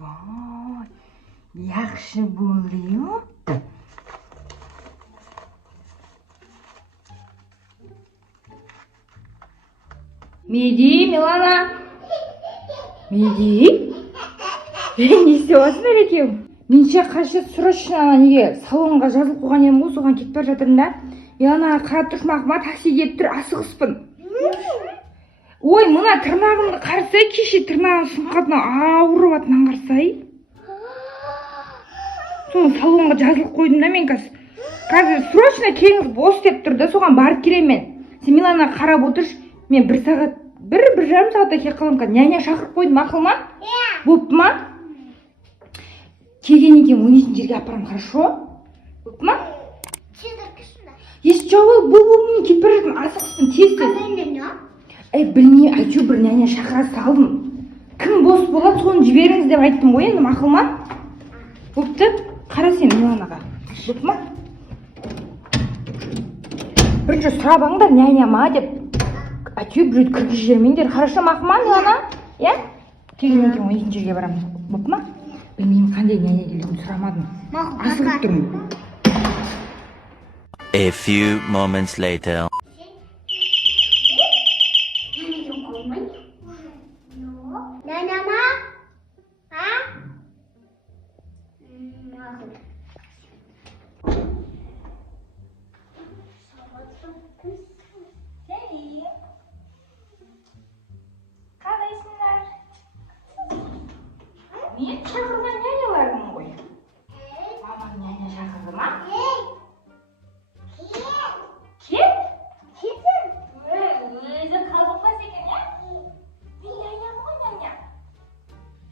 Voy, yaxshi bo'ldi-yu. Medi, Milana. Medi. Ne isteyapsın Melek'im? Менше қашып сұрашына неге салонға жазылып қойған едім ғой, соған кетіп бара жатырмын да. Milanaға қарап тұрып мақыма такси келіп тұр, асығыспын. Ой, мына тырнағымды қарасай, кеше тырнағым шынқатына ауырып атынан қарасай. Соны салонға жазылып қойдым да мен қазір срочно келіңіз бос деп тұр да, соған барып келемін мен. Сен Milanaға қарап отыршы, мен бір жарым сағатта келіп қаламын. Няня шақырып қойдым, мақұл ма? Болыпты ма? Келгеннен кейін ойнайтын жерге апарам, хорошо? Болыпты ма? Еш жауы бұл кетіп бара жатырмын, асығыспын, тез. Білмеймін, әйтеуір бір няня шақыра салдым. Кім бос болады, соны жіберіңіз деп айттым ғой, енді мақұл ма? Болыпты? Қара сен Milanaға. Болыпты ма? Бірінші сұрап алыңдар, няня ма деп. Әйтеуір біреуді кіргізіп жібермеңдер, хорошо, мақұл ма Milana? Иә? Келгеннен кейін ойнайтын жерге барамыз. Болыпты ма? Білмеймін, қандай няня келгенін сұрамадым. Асығып тұрмын. A few moments later. Мен шақырған нянялармын ғой. Мамам няня шақырды ма? Кет? Кетін? Өзі қалықпас екен, я? Мен няням ғой, няня.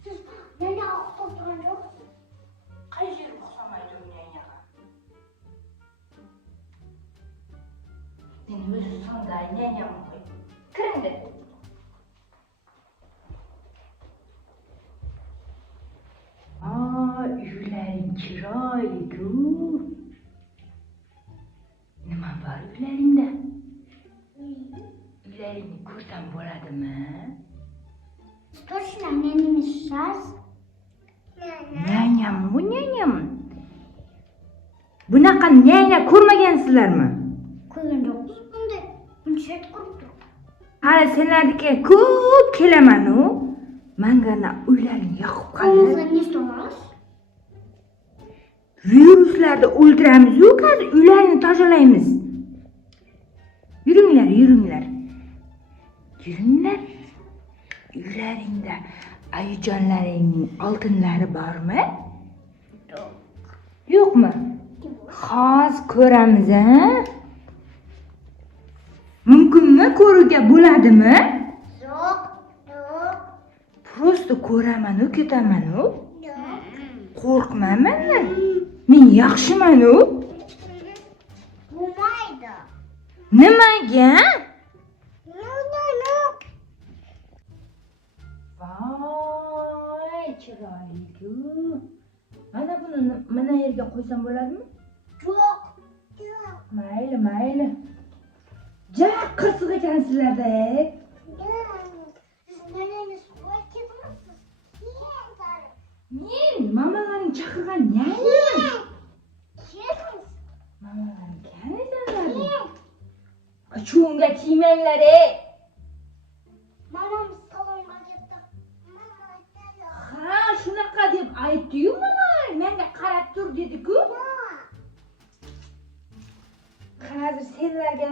Сіз няняға ұқсап тұрған жоқсыз? Қай жері ұқсамайды ол няняға? Мен өзі сондай нянямын ғой. Кіріңдер. Үйlerin kiraydı. Nima var uylerinde? Uylerini ko'rsam bo'ladimi? Точно annemiz şaz. Nyanyam bu nyanyam. Bunaqa nyanya ko'rmagansizlarmi? Ko'rgan jo'qsiz bunday. Buncha qurib turib. Hali senlarniki ko'p kelaman-u. Manga uylaring yoqib qoldi. Ne so'raysiz? Viruslarni o'ldiramiz-ku, hozir uylarni tozalaymiz. Yuringlar. Uylaringda ayijonlaringning oltinlari bormi? Yo'qmi? Hozir ko'ramiz, ha? Mumkinmi? Ko'ruga bo'ladimi? Yo'q. Prosta ko'raman-u, ketaman-u. Qo'rqma mendan. Men yaxshiman-u. Bo'lmaydi. Nimaga? Voy, chiroyli-ku. Mana buni mana yerga qo'ysam bo'ladimi? Yo'q. Mayli. Ja, qirsiq ekansizlar-da. Men mamalarning chaqirgan nyanyam. Mamalarning kanasanlar. Cho'nga tiymanglar, Mamam salonga ketdi. Ha, shunaqa deb aytdi-yu mama. Menga qarab tur dedi-ku. Hozir senlarga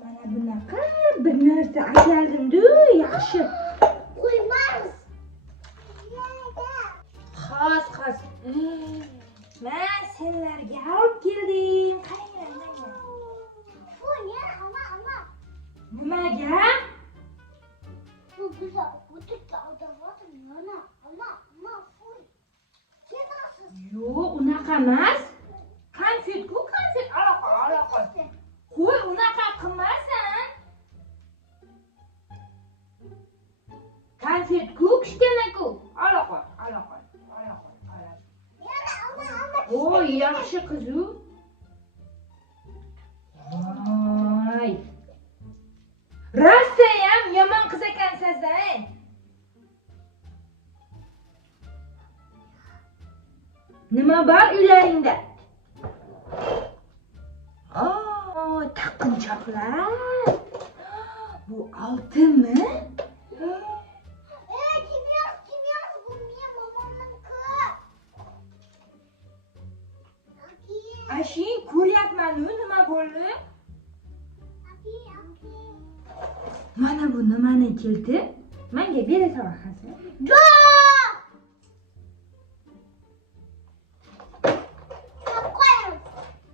mana bunaqa bir narsa aytdim-da, yaxshi. Qo'ymaymiz. Xos. Men senlarga olib keldim. Qaranglar. Foya, ama. Nimaga? Bu güzel. Bu tek aldavatım yana. Ama foy. Kenasiz. Yo'q, unaqa emas. Konfet-ku, konfet. Aloqa. Qo'y, unaqa qilmasan. Konfet-ku, kichkina-ku. Aloqa. Voy, yaxshi qiz-u. Voy. Rostayam yomon qiz ekansiz-da. Nima bor uylaringda? Taqinchoqlar. Bu oltinmi? Kim bu benim babamınki. Ashi, ko'ryapman-ku, nima bo'ldi? Mana bu nimani keldi? Menga berasan vaqasi.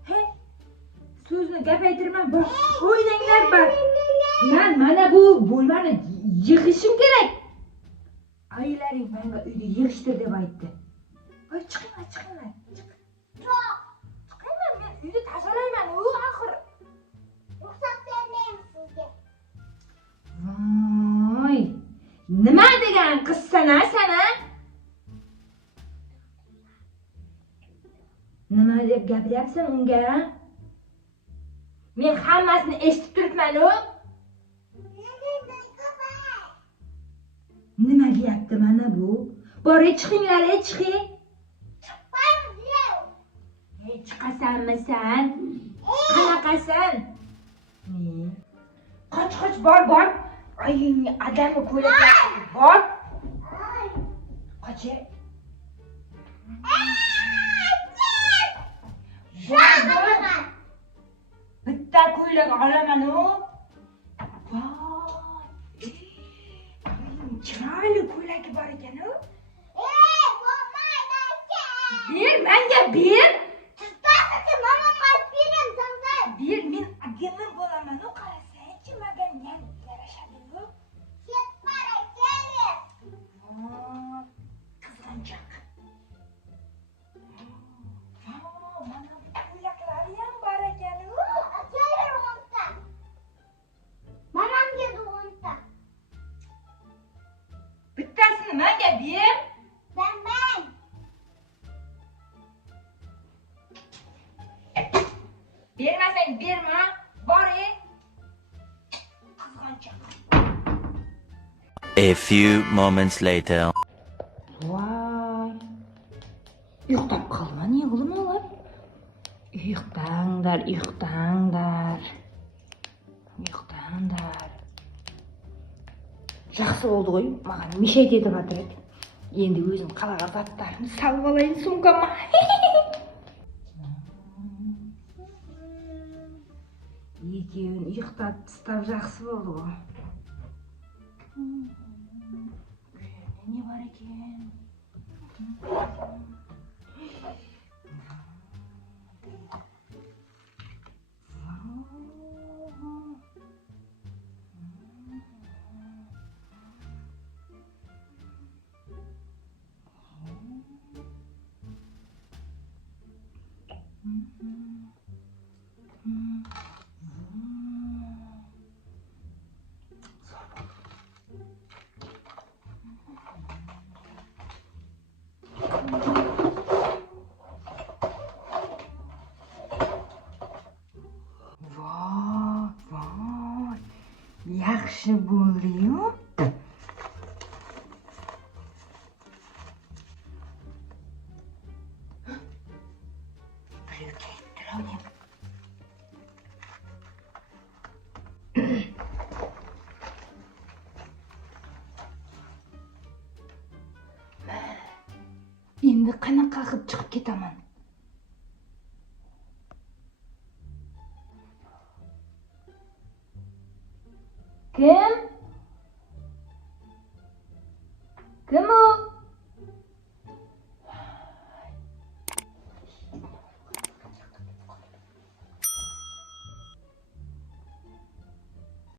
He? So'zni gapaytirma, bor. O'ynanglar bor. Men mana bu bo'lmani yig'ishim kerak. Aylaring menga uyda yig'ishtir deb aytdi. Voy, chiqinglar. Chiqinglar, men uyda tashalayman, axir. Ruxsat bermayman sizga. Voy, nima degan qizsan-a sana? Nima deb gapiryapsan unga? Men hammasini eshitib turibman-ku. Nima deyapti mana bu? Bor, chiqinglar, chiqing. Chiqasanmi sen? Qanaqasan? Qoch, bor. Ayingni adami ko'ylaklar bor. Qoch. Bitta ko'ylak olaman-ku. Voy. Chiroyli ko'ylagi bor ekan-ku. Menga ber. Bir men agenim bo'laman-ku, qarasangchi, menga yarashadi-ku. Qizg'anchoq. Mana bu ko'ylaklari ham bor ekan-ku. Mamamga o'nta. Bittasini menga ber. Ben. Bermasang berma, bor. Qizg'anchoq. A few moments later. Voy. Uyoqdan qolma, ne o'g'lim ular? Uyoqdanglar. Yaxshi bo'ldi-ku, menga mishay etib atыр. Endi o'zim qalagan zatlarimni salib olayin sumkama. Екеуін ұйықтап тастап жақсы болды ғой. Не бар екен? Voy, yaxshi bo'ldi-yu. Endi qanaqa qilib chiqib ketaman? Kim? Kim u?